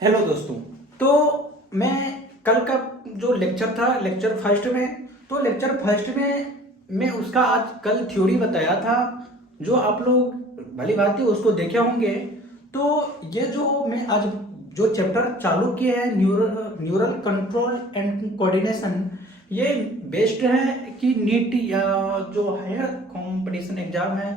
Hello दोस्तों। तो मैं कल का जो लेक्चर था, लेक्चर फर्स्ट में, तो लेक्चर फर्स्ट में मैं उसका आज कल थ्योरी बताया था, जो आप लोग भली भांति उसको देखे होंगे। तो ये जो मैं आज जो चैप्टर चालू किए हैं, न्यूरल कंट्रोल एंड कोऑर्डिनेशन, ये बेस्ड है कि नीट या जो हायर कंपटीशन एग्जाम है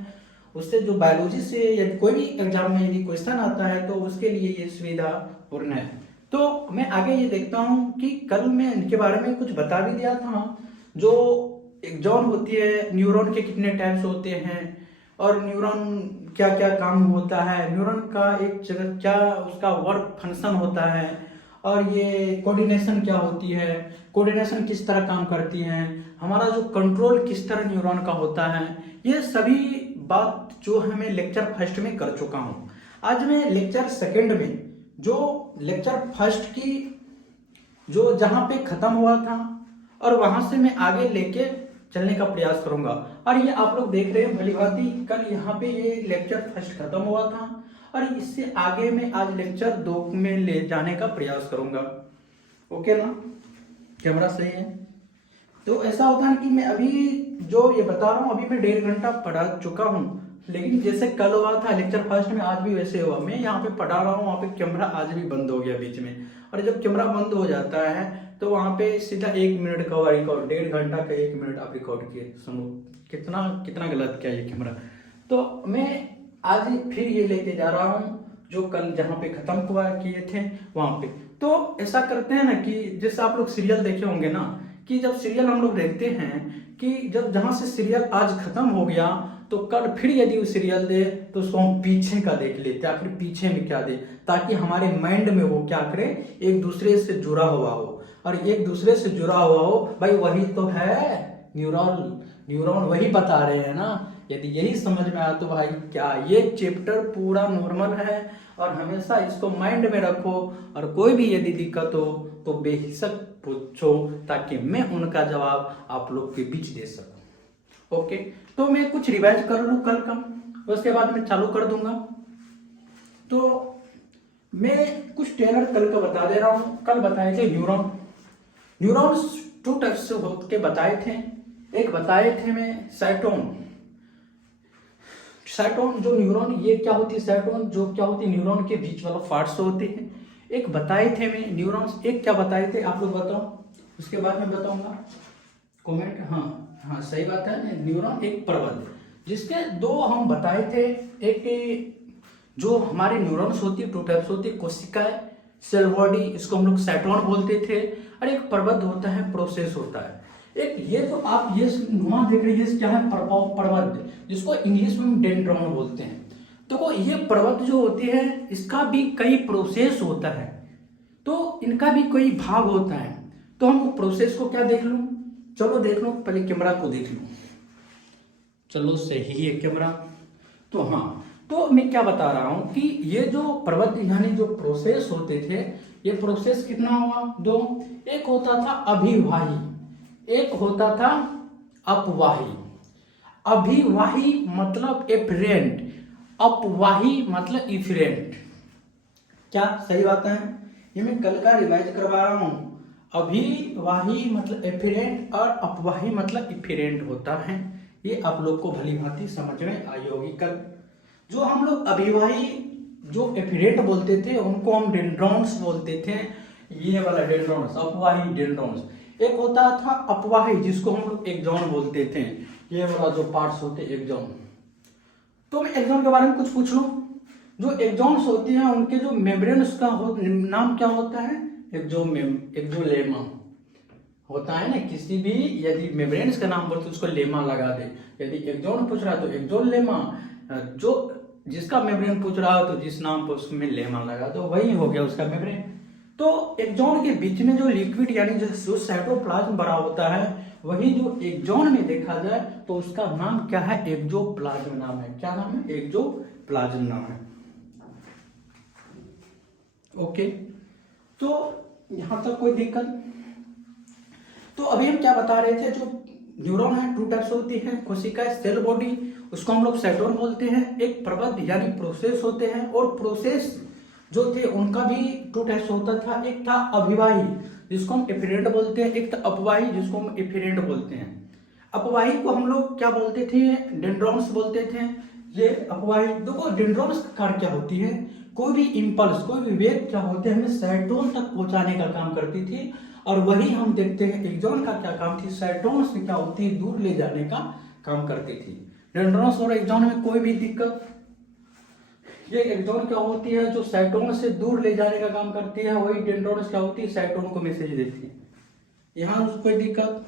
उससे, जो बायोलॉजी से या कोई भी एग्जाम में यदि क्वेश्चन आता है तो उसके लिए ये सुविधा पूर्ण है। तो मैं आगे ये देखता हूँ कि कल मैं इनके बारे में कुछ बता भी दिया था। जो एक्सॉन होती है, न्यूरॉन के कितने टाइप्स होते हैं और न्यूरॉन क्या क्या काम होता है, न्यूरॉन का एक जगह क्या उसका वर्क फंक्शन होता है, और ये कोऑर्डिनेशन क्या होती है, कोऑर्डिनेशन किस तरह काम करती है, हमारा जो कंट्रोल किस तरह न्यूरॉन का होता है, ये सभी बात जो है मैं लेक्चर फर्स्ट में कर चुका हूँ। आज मैं लेक्चर सेकंड में जो लेक्चर फर्स्ट की जो जहाँ पे खत्म हुआ था और वहां से मैं आगे लेके चलने का प्रयास करूंगा। और ये आप लोग देख रहे हैं भली भांति, कल यहाँ पे ये लेक्चर फर्स्ट खत्म हुआ था और इससे आगे मैं आज लेक्चर 2 में ले जाने का प्रयास करूंगा। ओके ना? कैमरा सही है? तो ऐसा होता है कि मैं अभी जो ये बता रहा हूँ, अभी मैं 1.5 घंटा पढ़ा चुका हूँ, लेकिन जैसे कल हुआ था लेक्चर फर्स्ट में, आज भी वैसे हुआ। मैं यहाँ पे पढ़ा रहा हूँ, वहाँ पे कैमरा आज भी बंद हो गया बीच में, और जब कैमरा बंद हो जाता है तो वहाँ पे सीधा 1 मिनट का रिकॉर्ड, 1.5 घंटा का 1 मिनट आप रिकॉर्ड किए। सुनो कितना कितना गलत किया ये कैमरा। तो मैं आज फिर ये लेके जा रहा हूँ जो कल जहाँ पे खत्म हुआ किए थे वहाँ पे। तो ऐसा करते हैं ना कि जैसे आप लोग सीरियल देखे होंगे ना, कि जब सीरियल हम लोग देखते हैं कि जब जहां से सीरियल आज खत्म हो गया तो कल फिर यदि वो सीरियल दे तो उसको हम पीछे का देख लेते, आखिर पीछे में क्या दे, ताकि हमारे माइंड में वो क्या करे, एक दूसरे से जुड़ा हुआ हो। और एक दूसरे से जुड़ा हुआ हो भाई, वही तो है न्यूरॉन। न्यूरॉन वही बता रहे हैं ना। यदि यही समझ में आया तो भाई क्या ये चैप्टर पूरा नॉर्मल है, और हमेशा इसको माइंड में रखो, और कोई भी यदि दिक्कत हो तो बेहिचक पूछो, ताकि मैं उनका जवाब आप लोग के बीच दे सकूं। ओके, तो मैं कुछ रिवाइज कर लूं कल का, उसके बाद मैं चालू कर दूंगा। तो मैं कुछ टेलर कल का बता दे रहा हूं। कल बताए थे न्यूरॉन। न्यूरॉन्स 2 टाइप्स से होके बताए थे। एक बताए थे मैं साइटोन। साइटोन जो न्यूरॉन, ये क्या होती है साइटोन, जो क्या होती है न्यूरॉन के बीच वाला पार्ट्स होते हैं। एक बताए थे मैं न्यूरॉन्स, एक क्या बताए थे आप लोग बताओ, उसके बाद मैं बताऊंगा कमेंट। हाँ हाँ सही बात है, न्यूरॉन एक परवल, जिसके 2 हम बताए थे। एक जो हमारे न्यूरॉन्स होती है 2 टाइप्स होती है, कोशिकाएं, सेल बॉडी, इसको हम लोग साइटोन बोलते थे, और एक परवद होता है, प्रोसेस होता है। एक ये तो आप ये नुमा देख रहे हैं, ये क्या है, परवद, जिसको इंग्लिश में डेंड्रॉन बोलते हैं। तो ये पर्वत जो होती है इसका भी कई प्रोसेस होता है, तो इनका भी कोई भाग होता है। तो हम प्रोसेस को क्या देख लूं, चलो देख लो, पहले कैमरा को देख लो। चलो सही है कैमरा। तो हाँ, तो मैं क्या बता रहा हूं कि ये जो पर्वत यानी जो प्रोसेस होते थे, ये प्रोसेस कितना हुआ, 2। एक होता था अभिवाही, एक होता था अपवाही। अभिवाही मतलब एफरेंट, अपवाही मतलब इफरेंट। क्या सही बात है? ये मैं कल का रिवाइज करवा रहा हूं। अभिवाही मतलब एफरेंट और अपवाही मतलब इफरेंट होता है। ये आप लोग को भली भांति समझ में आई होगी कल। जो हम लोग अभिवाही जो एफरेंट बोलते थे उनको हम डेंड्रॉन्स बोलते थे। ये वाला डेंड्रॉन्स, अपवाही डेंड्रॉन्स। एक होता था अपवाही जिसको हम लोग एक्सॉन बोलते थे, ये वाला जो पार्ट्स होते एक्सॉन। तो मैं एक्सॉन के बारे में कुछ पूछ लूं। जो एक्सॉन्स होते हैं उनके जो मेम्ब्रेन्स का नाम क्या होता है, एक्सोलेमा होता है ना। किसी भी यदि मेम्ब्रेन्स का नाम बोलते उसको लेमा लगा दे। यदि एक्सॉन पूछ रहा है तो एक्सोलेमा, जो जिसका मेम्ब्रेन पूछ रहा हो तो जिस नाम पर उसमें लेमा लगा दो, वही हो गया उसका मेम्ब्रेन। तो एक्सॉन के बीच में जो लिक्विड यानी जो साइटोप्लाज्म भरा होता है, वही जो एक्सॉन में देखा जाए तो उसका नाम क्या है, एक्सोप्लाज्म नाम है। क्या नाम है? एक्सोप्लाज्म नाम है। ओके, तो यहां तक कोई दिक्कत? तो अभी हम क्या बता रहे थे, जो न्यूरॉन है 2 टाइप्स होती है, कोशिका, सेल बॉडी, उसको हम लोग साइटोन बोलते हैं। एक प्रबंध यानी प्रोसेस होते हैं, और प्रोसेस जो थे उनका भी टू टाइप्स होता था। एक था अभिवाही जिसको हम एफिरेंट बोलते हैं, एक था अपवाही जिसको हम एफिरेंट बोलते हैं। अपवाही को हम लोग क्या बोलते थे, डेंड्रॉन्स बोलते थे। ये अपवाही देखो, डेंड्रॉन्स का कार्य क्या होती है, कोई भी इम्पल्स, कोई भी वेग क्या होते हैं हमें साइटोन तक पहुंचाने का काम करती थी। और वही हम देखते हैं एक्सॉन का क्या काम थी, साइटोन से क्या होती है दूर ले जाने का काम करती थी। डेंड्रॉन्स और एक्सॉन में कोई भी दिक्कत, ये एक्सॉन क्या होती है जो साइटोन से दूर ले जाने का काम करती है, वही डेंड्रॉन्स क्या होती है साइटोन को मैसेज देती है। यहाँ कोई दिक्कत,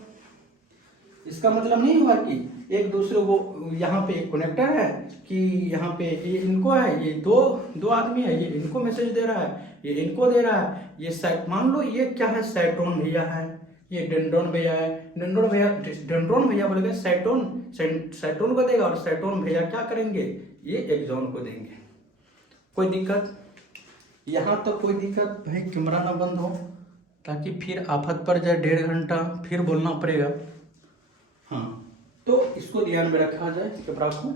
इसका मतलब नहीं हुआ कि एक दूसरे को, यहाँ पे एक कनेक्टर है कि यहाँ पे ये इनको है, ये दो आदमी है, ये इनको मैसेज दे रहा है, ये इनको दे रहा है, ये साइट मान लो ये क्या है साइटोन भैया है, ये डेंड्रॉन भैया है, डेंड्रॉन भैया बोलेगा साइटोन को देगा और साइटोन भैया क्या करेंगे ये एक्सॉन को देंगे। कोई दिक्कत, यहाँ तक कोई दिक्कत भाई, कैमरा ना बंद हो ताकि फिर आफत पर जाए, 1.5 घंटा फिर बोलना पड़ेगा। हाँ, तो इसको ध्यान में रखा जाए कैमरा को।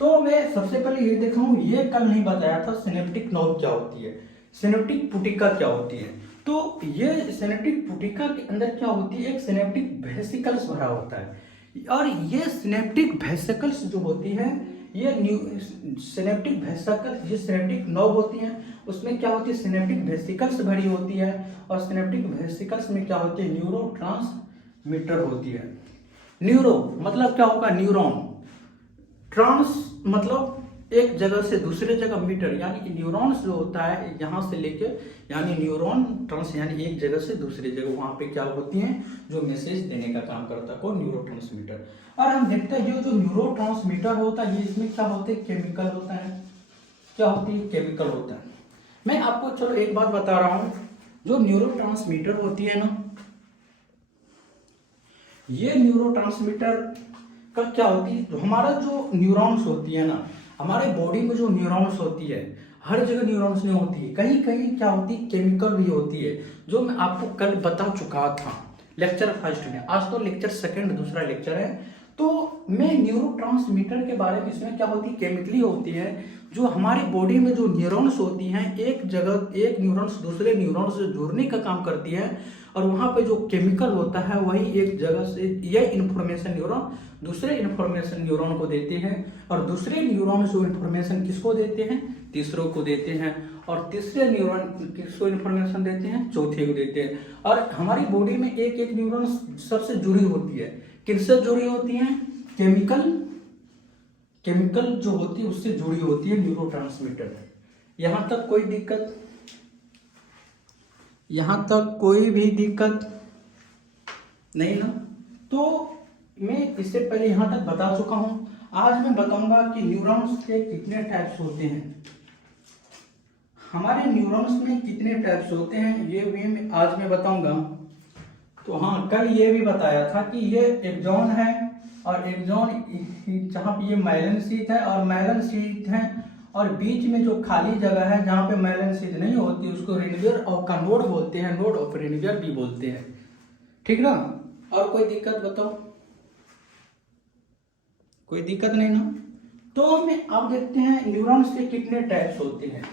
तो मैं सबसे पहले ये देखा हूँ, ये कल नहीं बताया था सिनेप्टिक नॉब क्या होती है, सिनेप्टिक पुटिका क्या होती है। तो ये सिनेप्टिक पुटिका के अंदर क्या होती है, एक सिनेप्टिक वेसिकल्स भरा होता है। और ये सिनेप्टिक वेसिकल्स जो होती है, ये सिनेप्टिक वेसिकल्स, ये सिनेप्टिक नॉब होती है, उसमें क्या होती है सिनेप्टिक वेसिकल्स भरी होती है। और सिनेप्टिक वेसिकल्स में क्या होती है न्यूरोट्रांसमीटर होती है। न्यूरो मतलब क्या होगा न्यूरॉन, ट्रांस मतलब एक जगह से दूसरे जगह, मीटर यानी न्यूरॉन्स जो होता है यहाँ से लेके, यानी न्यूरॉन ट्रांस यानी एक जगह से दूसरे जगह, वहां पे क्या होती हैं जो मैसेज देने का काम करता है को न्यूरोट्रांसमीटर। और हम देखते हैं ये जो न्यूरोट्रांसमीटर होता है ये इसमें क्या होते हैं केमिकल होता है, क्या होती है केमिकल होता है। मैं आपको चलो एक बात बता रहा हूँ, जो न्यूरोट्रांसमीटर होती है ना, ये न्यूरोट्रांसमीटर का क्या होती है, हमारा जो न्यूरॉन्स होती है ना, हमारे बॉडी में जो न्यूरॉन्स होती है, हर जगह न्यूरॉन्स नहीं होती है, कहीं कहीं क्या होती है केमिकल भी होती है, जो मैं आपको कल बता चुका था लेक्चर फर्स्ट में। आज तो लेक्चर सेकंड दूसरा लेक्चर है। तो मैं न्यूरोट्रांसमीटर के बारे में, इसमें क्या होती है केमिकली होती है, जो हमारी बॉडी में जो न्यूरॉन्स होती हैं एक जगह, एक न्यूरॉन्स दूसरे न्यूरॉन्स से जोड़ने का काम करती है। और वहाँ पे जो केमिकल होता है वही एक जगह से यह इन्फॉर्मेशन न्यूरॉन दूसरे इन्फॉर्मेशन न्यूरॉन को देते हैं, और दूसरे न्यूरॉन जो इन्फॉर्मेशन किसको देते हैं तीसरों को देते हैं, और तीसरे न्यूरॉन किसको इन्फॉर्मेशन देते हैं चौथे को देते हैं। और हमारी बॉडी में एक एक न्यूरॉन सबसे जुड़ी होती है, किससे जुड़ी होती है केमिकल जो होती है उससे जुड़ी होती है न्यूरोट्रांसमीटर। यहाँ तक कोई दिक्कत, यहाँ तक कोई भी दिक्कत नहीं ना। तो मैं इससे पहले यहाँ तक बता चुका हूँ। आज मैं बताऊंगा कि न्यूरॉन्स के कितने टाइप्स होते हैं, हमारे न्यूरॉन्स में कितने टाइप्स होते हैं ये भी आज मैं बताऊंगा। तो हाँ, कल ये भी बताया था कि ये एक्सॉन है, और एक्सॉन जहाँ पे ये माइलिन शीथ है और माइलिन शीथ है, और बीच में जो खाली जगह है जहाँ पे माइलिन शीथ नहीं होती उसको रेनिवियर और का नोड बोलते हैं, नोड ऑफ रेनिवियर भी बोलते हैं, ठीक ना। और कोई दिक्कत बताओ, कोई दिक्कत नहीं ना। तो हम अब देखते हैं न्यूरॉन्स के कितने टाइप्स होते हैं।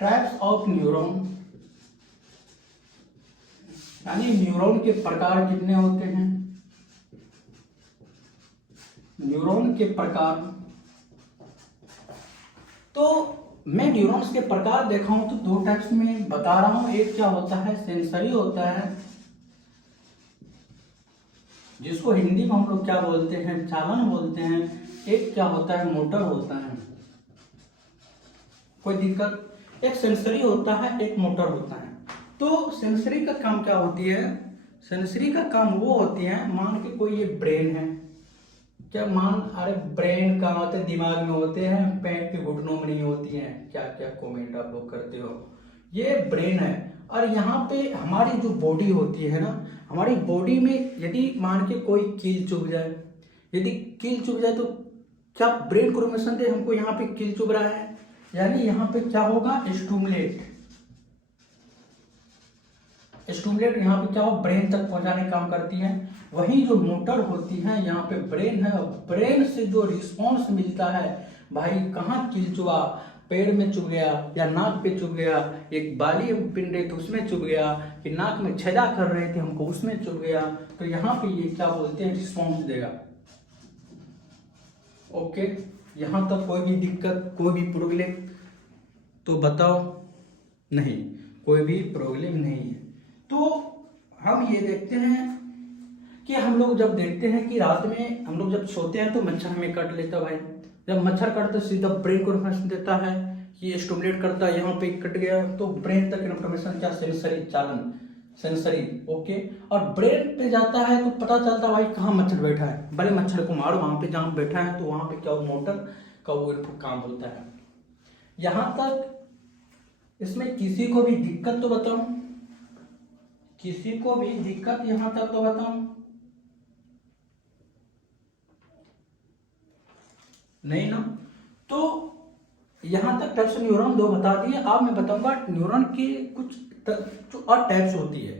टाइप्स ऑफ न्यूरॉन यानी न्यूरॉन के प्रकार कितने होते हैं, न्यूरॉन के प्रकार। तो मैं न्यूरॉन्स के प्रकार देखा हूं तो दो टाइप्स में बता रहा हूं। एक क्या होता है सेंसरी होता है, जिसको हिंदी में हम लोग क्या बोलते हैं चालन बोलते हैं। एक क्या होता है मोटर होता है। कोई दिक्कत, एक सेंसरी होता है एक मोटर होता है। तो सेंसरी का काम क्या होती है, सेंसरी का काम वो होती है, मान के कोई ये ब्रेन है, क्या मान, अरे ब्रेन का मतलब दिमाग में होते हैं, पेट के घुटनों में नहीं होती हैं, क्या क्या कमेंट आप लोग करते हो, ये ब्रेन है। और यहाँ पे हमारी जो बॉडी होती है ना, हमारी बॉडी में यदि मान के कोई कील चुभ जाए, यदि कील चुभ जाए तो क्या ब्रेन को इन्फॉर्मेशन दे हमको यहाँ पे कील चुभ रहा है, यानी यहाँ पे क्या होगा स्टूमुलेट, स्टिमुलेट यहाँ पे क्या हो, ब्रेन तक पहुंचाने का काम करती है। वहीं जो मोटर होती है यहाँ पे ब्रेन है, ब्रेन से जो रिस्पॉन्स मिलता है भाई, कहाँ किल चुआ, पैर में चुभ गया या नाक पे चुभ गया, एक बाली हम पिन रहे थे उसमें चुभ गया, कि नाक में छेदा कर रहे थे हमको उसमें चुभ गया, तो यहाँ पे ये क्या बोलते हैं, रिस्पॉन्स देगा। ओके, यहाँ तक कोई भी दिक्कत, कोई भी प्रॉब्लम तो बताओ? नहीं, कोई भी प्रॉब्लम नहीं है। तो हम ये देखते हैं कि हम लोग जब देखते हैं कि रात में हम लोग जब सोते हैं तो मच्छर हमें काट लेता भाई, जब मच्छर काटता सीधा ब्रेन को इन्फॉर्मेशन देता है कि ये स्टिमुलेट करता है, यहाँ पे कट गया तो ब्रेन तक इन्फॉर्मेशन क्या, सेंसरी चालन, सेंसरी। ओके, और ब्रेन पे जाता है तो पता चलता है भाई कहाँ मच्छर बैठा है, भले मच्छर को मारो वहां पे जहाँ बैठा है, तो वहां पे क्या मोटर का वो काम होता है। यहाँ तक इसमें किसी को भी दिक्कत तो बताओ, किसी को भी दिक्कत यहाँ तक तो बताओ? नहीं ना। तो यहां तक टाइप्स न्यूरॉन दो बता दिए। अब मैं बताऊंगा न्यूरॉन की कुछ जो और टाइप्स होती है,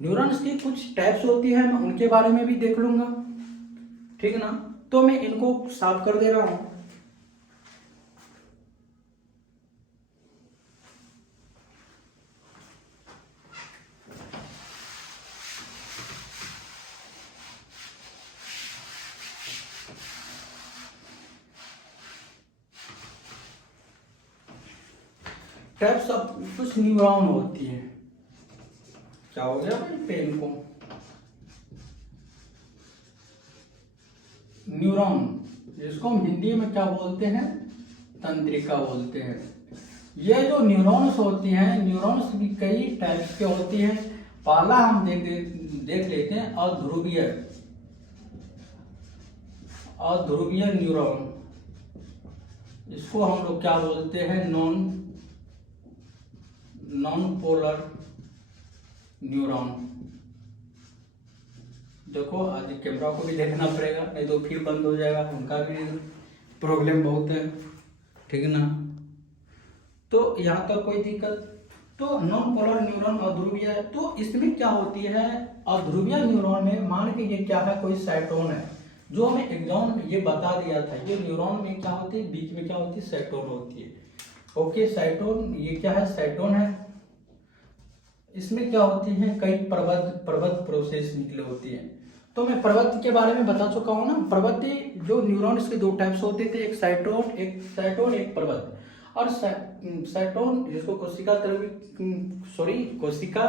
न्यूरॉन्स की कुछ टाइप्स होती है, मैं उनके बारे में भी देख लूंगा, ठीक है ना। तो मैं इनको साफ कर दे रहा हूं। टाइप्स ऑफ कुछ न्यूरॉन होती है। क्या हो गया भाई पेन को, न्यूरॉन, जिसको हम हिंदी में क्या बोलते हैं, तंत्रिका बोलते हैं। ये जो न्यूरॉन्स होती हैं, न्यूरॉन्स भी कई टाइप्स के होती हैं। पहला हम देख लेते हैं अध्रुवीय, अध्रुवीय न्यूरॉन, इसको हम लोग क्या बोलते हैं, नॉन पोलर न्यूरॉन। देखो आज कैमरा को भी देखना पड़ेगा, नहीं तो फिर बंद हो जाएगा, उनका भी प्रॉब्लम बहुत है, ठीक है ना। तो यहाँ तक कोई दिक्कत। तो नॉन पोलर न्यूरॉन अध्रुवीय, तो इसमें क्या होती है, अध्रुवीय न्यूरॉन में मान के ये क्या है, कोई साइटोन है, जो हमें एग्जाम में ये बता दिया था, ये न्यूरॉन में क्या होती है, बीच में क्या होती है, साइटोन होती है। ओके, साइटोन, ये क्या है, साइटोन है। इसमें क्या होती है, कई प्रबद्ध प्रोसेस निकले होती है। तो मैं प्रवृत्ति के बारे में बता चुका हूँ ना। प्रवृत्ति जो न्यूरॉन्स के दो टाइप्स होते थे, एक साइटोन, एक प्रवृत्त। और साइटोन जिसको कोशिका कोशिका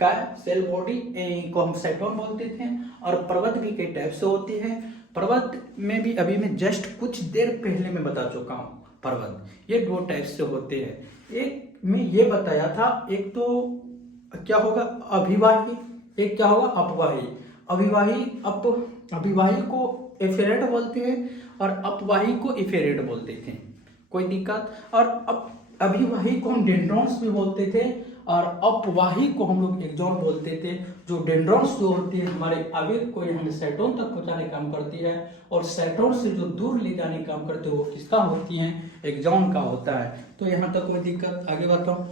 का सेल बॉडी को हम साइटोन बोलते थे, और प्रवृत्त भी कई टाइप से होती है। प्रवृत्त में भी अभी मैं जस्ट कुछ देर पहले मैं बता चुका हूँ, प्रवृत्त ये दो टाइप से होते हैं। एक में ये बताया था, एक तो क्या होगा अभिवाही, एक क्या होगा अपवाही। अभिवाही को एफेरेट बोलते हैं और अपवाही को इफेरेट बोलते थे, कोई दिक्कत। और अभिवाही को हम डेंड्रॉन्स भी बोलते थे, और अपवाही को हम लोग एक्सॉन बोलते थे। जो डेंड्रॉन्स जो होती है हमारे आवेग को हमें साइटोन तक पहुंचाने काम करती है, और साइटोन से जो दूर ले जाने काम करते हैं वो किसका होती है, एक्सॉन का होता है। तो यहाँ तक कोई दिक्कत, आगे बताओ?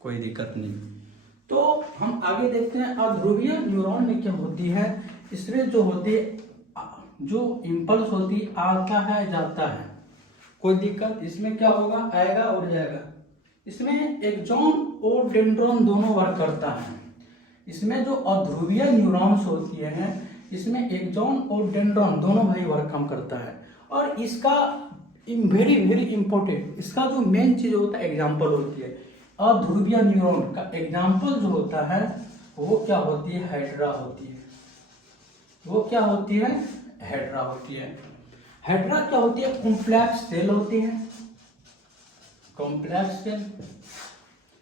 कोई दिक्कत नहीं। तो हम आगे देखते हैं अध्रुवीय न्यूरॉन में क्या होती है। इसमें जो होती है, जो इम्पल्स होती है, आता है जाता है, कोई दिक्कत। इसमें क्या होगा, आएगा और जाएगा। इसमें एक्सॉन और डेंड्रॉन दोनों वर्क करता है। इसमें जो अध्रुवीय न्यूरॉन्स होती है, इसमें एक्सॉन और डेंड्रॉन दोनों भाई वर्क काम करता है। और इसका वेरी वेरी इंपॉर्टेंट, इसका जो मेन चीज होता है एग्जाम्पल होती है। अध्रुवीय न्यूरॉन का एग्जाम्पल जो होता है वो क्या होती है, हाइड्रा होती है। वो क्या होती है, हाइड्रा होती है। हाइड्रा क्या होती है, कॉम्प्लेक्स सेल होती है, कॉम्प्लेक्स सेल।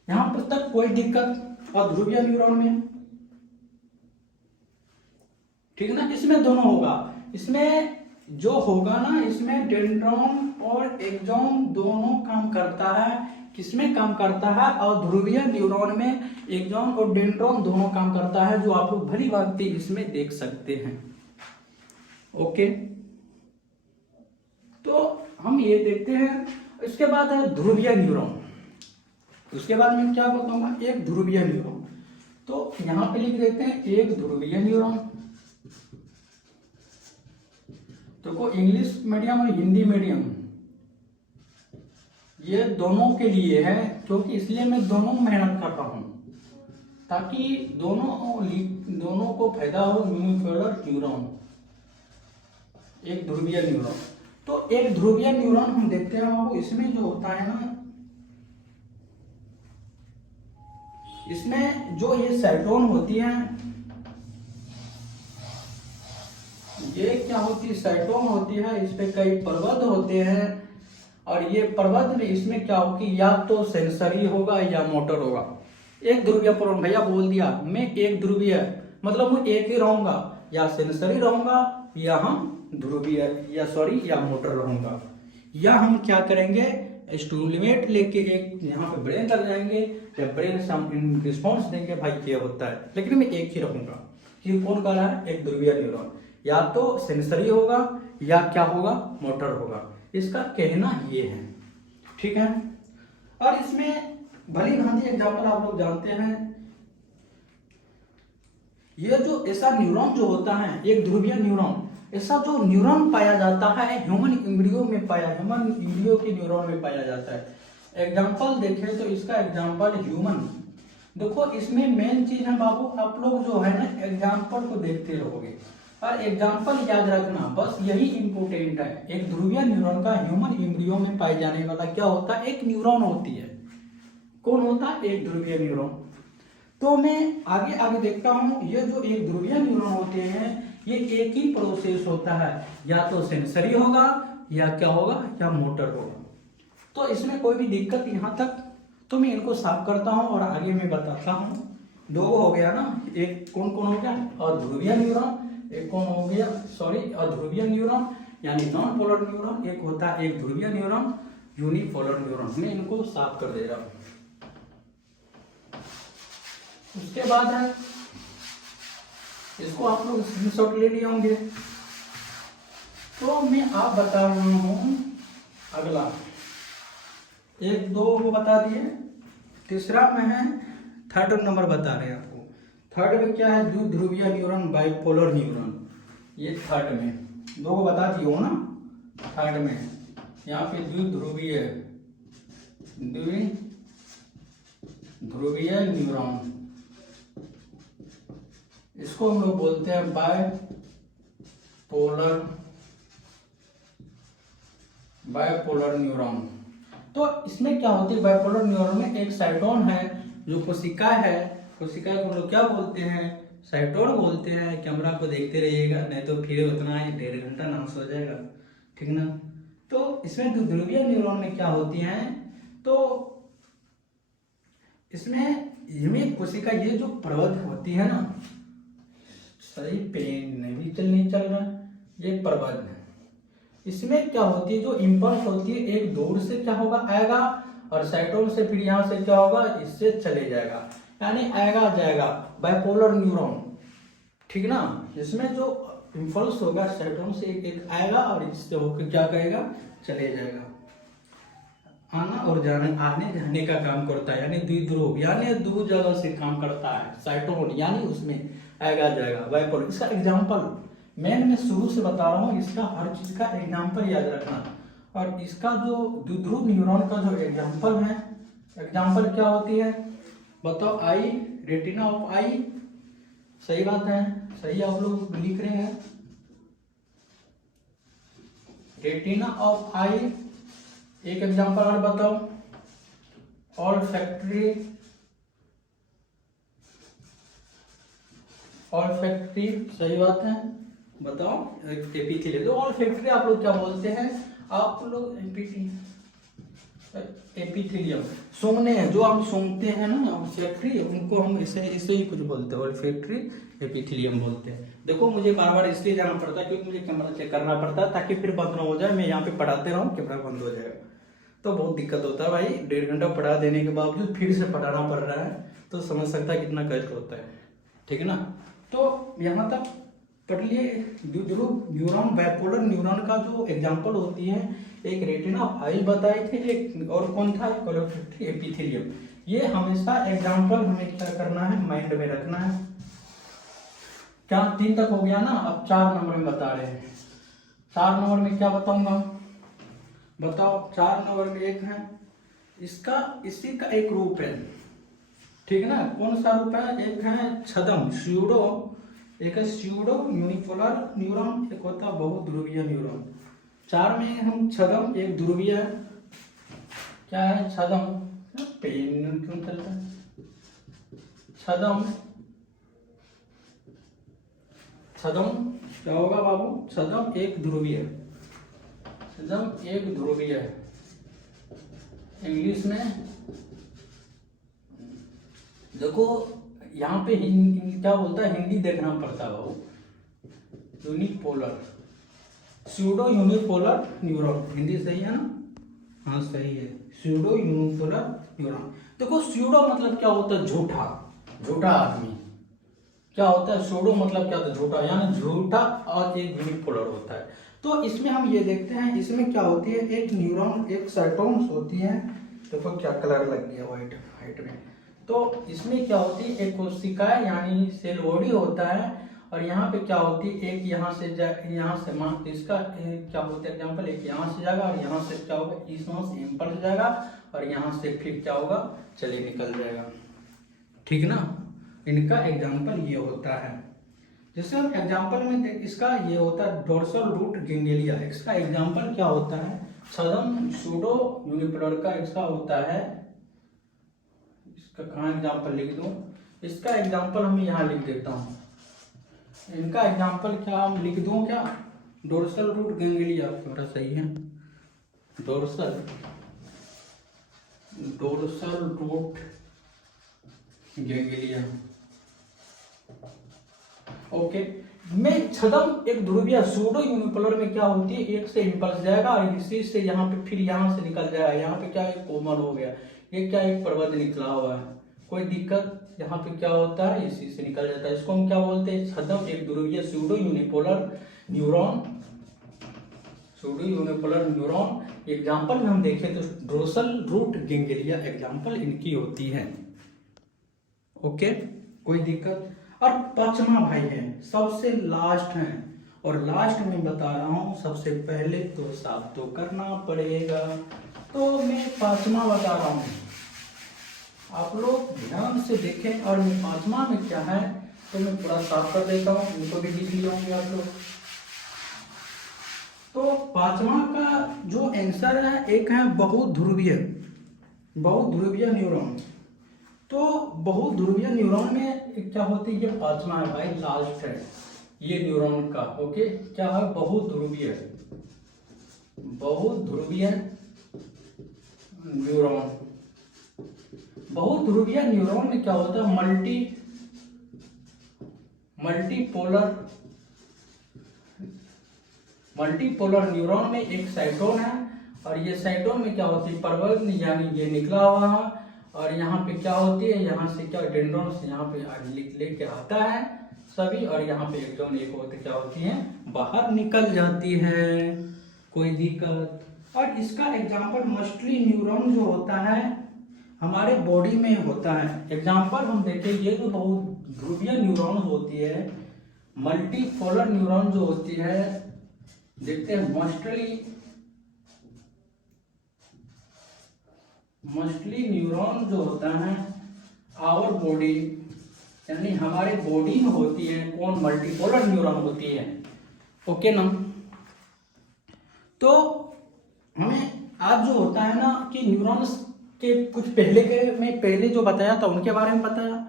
यहां पर तक कोई दिक्कत अध्रुवीय न्यूरॉन में, ठीक है ना। इसमें दोनों होगा, इसमें जो होगा ना, इसमें डेंड्रॉन और एक्सॉन दोनों काम करता है। किसमें काम करता है, अध्रुवीय न्यूरॉन में एक्सॉन और डेंड्रॉन दोनों काम करता है, जो आप लोग भली भांति इसमें देख सकते हैं। ओके, तो हम ये देखते हैं। इसके बाद है ध्रुवीय न्यूरॉन। उसके बाद मैं क्या बताऊंगा, एक ध्रुवीय न्यूरॉन। तो यहां पे लिख देते हैं एक ध्रुवीय न्यूरॉन। तो इंग्लिश मीडियम और हिंदी मीडियम ये दोनों के लिए है, क्योंकि इसलिए मैं दोनों मेहनत कर रहा हूं ताकि दोनों को फायदा हो। यूनिपोलर न्यूरॉन, एक ध्रुवीय न्यूरॉन। तो एक ध्रुवीय न्यूरॉन हम देखते हैं बाबू, इसमें जो होता है ना, इसमें जो ये साइटोन होती है, ये क्या होती है, साइटोन होती है, इस पे कई प्रबंध होते हैं और ये प्रबंध में इसमें क्या होगी, या तो सेंसरी होगा या मोटर होगा। एक ध्रुवीय प्रोटॉन, भैया बोल दिया मैं एक ध्रुवीय, मतलब मैं एक ही रहूंगा, या सेंसरी रहूंगा या हम ध्रुवीय या मोटर रहूंगा। या हम क्या करेंगे, स्टूलिमेट लेके एक यहाँ पे ब्रेन लग जाएंगे, या ब्रेन से हम रिस्पॉन्स देंगे, भाई ये होता है, लेकिन मैं एक ही रहूंगा। कि कौन कह रहा है, एक ध्रुवीय न्यूरॉन, या तो सेंसरी होगा या क्या होगा, मोटर होगा। इसका कहना ये है, ठीक है। और इसमें भली भांति एग्जाम्पल आप लोग जानते हैं, ये जो ऐसा न्यूरॉन जो होता है, एक ध्रुवीय न्यूरॉन, ऐसा जो न्यूरॉन पाया जाता है ह्यूमन एम्ब्रियो के न्यूरॉन में पाया जाता है। एग्जाम्पल देखें तो इसका एग्जाम्पल ह्यूमन, देखो इसमें मेन चीज है बाबू, आप लोग जो है ना एग्जाम्पल को देखते रहोगे और एग्जाम्पल याद रखना, बस यही इंपोर्टेंट है। एक ध्रुवीय न्यूरॉन का ह्यूमन एम्ब्रियो में पाए जाने वाला क्या होता है, एक न्यूरॉन होती है। कौन होता है, एक ध्रुवीय न्यूरॉन। तो मैं आगे आगे देखता हूं, ये जो एक ध्रुवीय न्यूरॉन होते हैं, ये एक ही प्रोसेस होता है, या तो सेंसरी होगा या क्या होगा, या मोटर होगा। तो इसमें कोई भी दिक्कत यहाँ तक, तो मैं इनको साफ करता हूं और आगे मैं बताता हूं। दो हो गया ना, एक कौन कौन हो गया, अध्रुवीय न्यूरॉन, एक कौन हो गया, अध्रुवीय न्यूरॉन यानी नॉन पोलर न्यूरॉन, एक होता है एक ध्रुवीय न्यूरॉन, यूनिपोलर न्यूरॉन। मैं इनको साफ कर दे रहा हूं। उसके बाद है, इसको आप लोग स्क्रीनशॉट ले लिए होंगे। तो मैं आप बता रहा हूं, अगला एक दो को बता दिए, तीसरा में है थर्ड नंबर बता रहे हैं आपको। थर्ड में क्या है, द्विध्रुवीय न्यूरॉन, बाइपोलर न्यूरॉन, ये थर्ड में दो को बता दिए हो ना। थर्ड में यहाँ पे द्विध्रुवीय न्यूरॉन, इसको हम लोग बोलते हैं बाइपोलर न्यूरॉन। तो इसमें क्या होती है, बाइपोलर न्यूरॉन में एक साइटोन है जो कोशिका है, कोशिका को हम लोग क्या बोलते हैं, साइटोन बोलते हैं। कैमरा को देखते रहिएगा, नहीं तो फिर उतना ही 1.5 घंटा नाश हो जाएगा, ठीक ना। तो इसमें ध्रुवीय न्यूरॉन में क्या होती हैं, तो इसमें कोशिका ये जो प्रबंध होती है ना, सही पेन नहीं चल रहा, ये प्रबंध है। इसमें क्या होती है, जो इंपल्स होती है एक दूर से क्या होगा, आएगा, और साइटोन से फिर यहाँ से क्या होगा, इससे चले जाएगा, यानी आएगा जाएगा, बाइपोलर न्यूरॉन, ठीक ना। इसमें जो इंपल्स होगा साइटोन से एक आएगा और इससे होकर क्या करेगा, चले जाएगा। आना और जाने, आने जाने का काम करता है, यानी द्विध्रुव, यानी दो जगह से काम करता है साइटोन, यानी उसमें आएगा जाएगा, बाइपोलर। इसका एग्जाम्पल मैं शुरू से बता रहा हूँ, इसका हर चीज का एग्जाम्पल याद रखना। और इसका जो द्विध्रुव न्यूरॉन का जो एग्जाम्पल है, एग्जाम्पल क्या होती है बताओ, आई, रेटिना ऑफ आई, सही बात है, सही आप लोग लिख रहे हैं, रेटिना ऑफ आई। एक एग्जाम्पल और बताओ, ऑल्फैक्टरी, सही बात है, बताओ एपिथेलियम। तो ऑल्फैक्टरी आप लोग क्या बोलते हैं, आप लोग एपिथेलियम, सूंघने हैं, जो हम सूंघते हैं ना ऑल्फैक्टरी, उनको हम इसे ही कुछ बोलते हैं, ऑल्फैक्टरी एपिथेलियम बोलते हैं। देखो मुझे बार बार इसलिए जाना पड़ता है क्योंकि मुझे कैमरा चेक करना पड़ता है, ताकि फिर बंद ना हो जाए, मैं यहाँ पे पढ़ाते रहूँ कैमरा बंद हो जाएगा तो बहुत दिक्कत होता है भाई। 1.5 घंटा पढ़ा देने के बावजूद फिर से पढ़ाना पड़ रहा है, तो समझ सकता है कितना कष्ट होता है, ठीक है ना। तो यहाँ तक पढ़ लिए। द्विध्रुव न्यूरॉन, बाइपोलर न्यूरॉन का जो एग्जांपल होती है, एक रेटिना ऑफ आई बताए थे, एक और कौन था, ऑल्फैक्टरी एपिथेलियम। ये हमेशा एग्जाम्पल हमें क्या करना है, माइंड में रखना है। क्या 3 तक हो गया ना, अब 4 नंबर में बता रहे हैं। 4 नंबर में क्या बताऊंगा, बताओ। 4 नंबर में एक है इसका, इसी का एक रूप है, ठीक है ना। कौन सा रूप है, एक है छदम स्यूडो, एक है स्यूडो यूनिपोलर न्यूरॉन, एक होता है बहुध्रुवीय न्यूरॉन। 4 में हम छदम, एक ध्रुवीय, क्या है छदम, पेन क्यों चलता है, छदम, छदम क्या होगा बाबू, छदम एक ध्रुवीय, छदम एक ध्रुवीय, इंग्लिश में देखो यहाँ पे क्या बोलता है, हिंदी देखना पड़ता है बाबू। Unipolar, pseudo unipolar neuron, Hindi सही है ना, हाँ सही है, स्यूडो यूनिपोलर न्यूरॉन। देखो स्यूडो मतलब क्या होता है, झूठा, झूठा आदमी। क्या होता है स्यूडो मतलब क्या होता है, झूठा, यानी झूठा, और एक यूनिपोलर होता है। तो इसमें हम ये देखते हैं, इसमें क्या होती है, एक न्यूरॉन, एक साइटोन्स होती है। देखो क्या कलर लग गया व्हाइट व्हाइट में। तो इसमें क्या होती है, एक कोशिका यानी सेल बॉडी होता है, और यहाँ पे क्या होती है, एक यहाँ से यहाँ से मान इसका क्या होता है एग्जाम्पल, एक यहाँ से जाएगा और यहाँ से क्या होगा, इसमें से इम्पल्स जाएगा और यहाँ से फिर क्या होगा, चले निकल जाएगा, ठीक ना। इनका एग्जाम्पल ये होता है। जैसे हम एग्जाम्पल में इसका ये होता है डोर्सल रूट गैंग्लिया, इसका एग्जाम्पल क्या होता है, छदम स्यूडो यूनिपोलर का इसका होता है, इसका कहाँ एग्जाम्पल लिख दूं, इसका एग्जाम्पल हम यहाँ लिख देता हूँ। इनका एग्जाम्पल क्या हम लिख दूं, क्या डोर्सल रूट गैंग्लिया, थोड़ा सही है, डोर्सल रूट गैंग्लिया, ओके। में छदम एक ध्रुवीय सूडो यूनिपोलर में क्या होती है, एक से इम्पल्स जाएगा और इसी से यहाँ पे फिर यहाँ से निकल जाएगा, यहाँ पे क्या एक कोमल हो गया, ये क्या एक पर्वत निकला हुआ है, कोई दिक्कत, यहाँ पे क्या होता है इसी से निकल जाता है। इसको हम क्या बोलते हैं, छदम एक ध्रुवीय pseudo unipolar neuron, pseudo unipolar neuron. Example में हम देखें तो डोर्सल रूट गैंग्लिया एग्जाम्पल इनकी होती है, ओके, कोई दिक्कत। और 5वां भाई है, सबसे लास्ट है, और लास्ट में बता रहा हूं, सबसे पहले तो साफ तो करना पड़ेगा, तो मैं 5वां बता रहा हूं, आप लोग ध्यान से देखें। और 5वां में क्या है, तो मैं पूरा साफ कर देता हूं, इनको भी लिख लिए होंगे आप लोग। तो 5वां का जो आंसर है, एक है बहुध्रुवीय न्यूरॉन। तो बहुध्रुवीय न्यूरॉन में क्या होती है, ये 5वां है भाई, लास्ट है ये न्यूरॉन का, ओके। क्या है, बहुध्रुवीय न्यूरॉन। बहुध्रुवीय न्यूरॉन में क्या होता है, मल्टीपोलर न्यूरॉन में एक साइटोन है, और ये साइटोन में क्या होती है, पर्वत यानी ये निकला हुआ है, और यहाँ पे क्या होती है, यहाँ से क्या डेंड्रॉन्स यहाँ पे लेके आता है सभी, और यहाँ पे एक्सॉन एक होते क्या होती है, बाहर निकल जाती है, कोई दिक्कत। और इसका एग्जाम्पल मस्टली न्यूरॉन जो होता है हमारे बॉडी में होता है। एग्जाम्पल हम देखें, ये जो बहुत ध्रुवीय न्यूरॉन होती है, मल्टीपोलर न्यूरॉन जो होती है, देखते हैं मस्टली न्यूरॉन जो होता है आवर बॉडी, यानी हमारे बॉडी में होती है, कौन, मल्टीपोलर न्यूरॉन होती है, ओके ना। तो हमें आज जो होता है ना कि न्यूरॉन्स के कुछ पहले जो बताया था उनके बारे में बताया,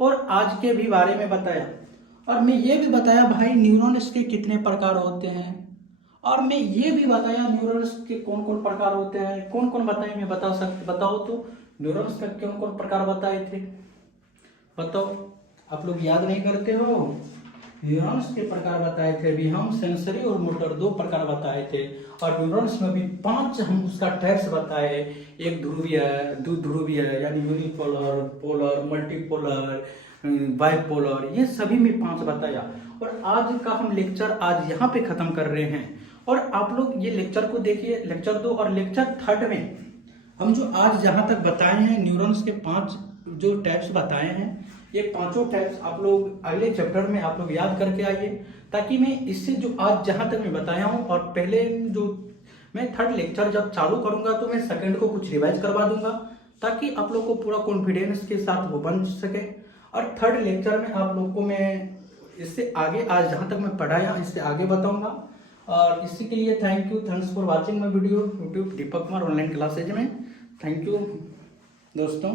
और आज के भी बारे में बताया, और मैं ये भी बताया भाई न्यूरॉन्स के कितने प्रकार होते हैं, और मैं ये भी बताया न्यूरॉन्स के कौन कौन प्रकार होते हैं, कौन कौन बताए, मैं बताओ तो न्यूरॉन्स का कौन कौन प्रकार बताए थे, बताओ। आप लोग याद नहीं करते हो, न्यूरॉन्स के प्रकार बताए थे अभी हम, सेंसरी और मोटर 2 प्रकार बताए थे, और न्यूरॉन्स में भी 5 हम उसका टाइप्स बताए, एक ध्रुवीय, द्विध्रुवीय यानी यूनिपोलर, पोलर, मल्टीपोलर, बाइपोलर, ये सभी में 5 बताया। और आज का हम लेक्चर आज यहाँ पे खत्म कर रहे हैं, और आप लोग ये लेक्चर को देखिए, लेक्चर 2 और लेक्चर 3 में हम जो आज जहाँ तक बताए हैं न्यूरॉन्स के 5 जो टाइप्स बताए हैं, ये पांचों टाइप्स आप लोग अगले चैप्टर में आप लोग याद करके आइए, ताकि मैं इससे जो आज जहाँ तक मैं बताया हूँ, और पहले जो मैं थर्ड लेक्चर जब चालू करूँगा तो मैं सेकंड को कुछ रिवाइज करवा दूंगा, ताकि आप लोग को पूरा कॉन्फिडेंस के साथ वो बन सके। और थर्ड लेक्चर में आप लोग को मैं इससे आगे आज जहाँ तक मैं पढ़ाया इससे आगे बताऊंगा। और इसी के लिए thanks for watching my video YouTube Deepak Kumar online classes में। थैंक यू दोस्तों।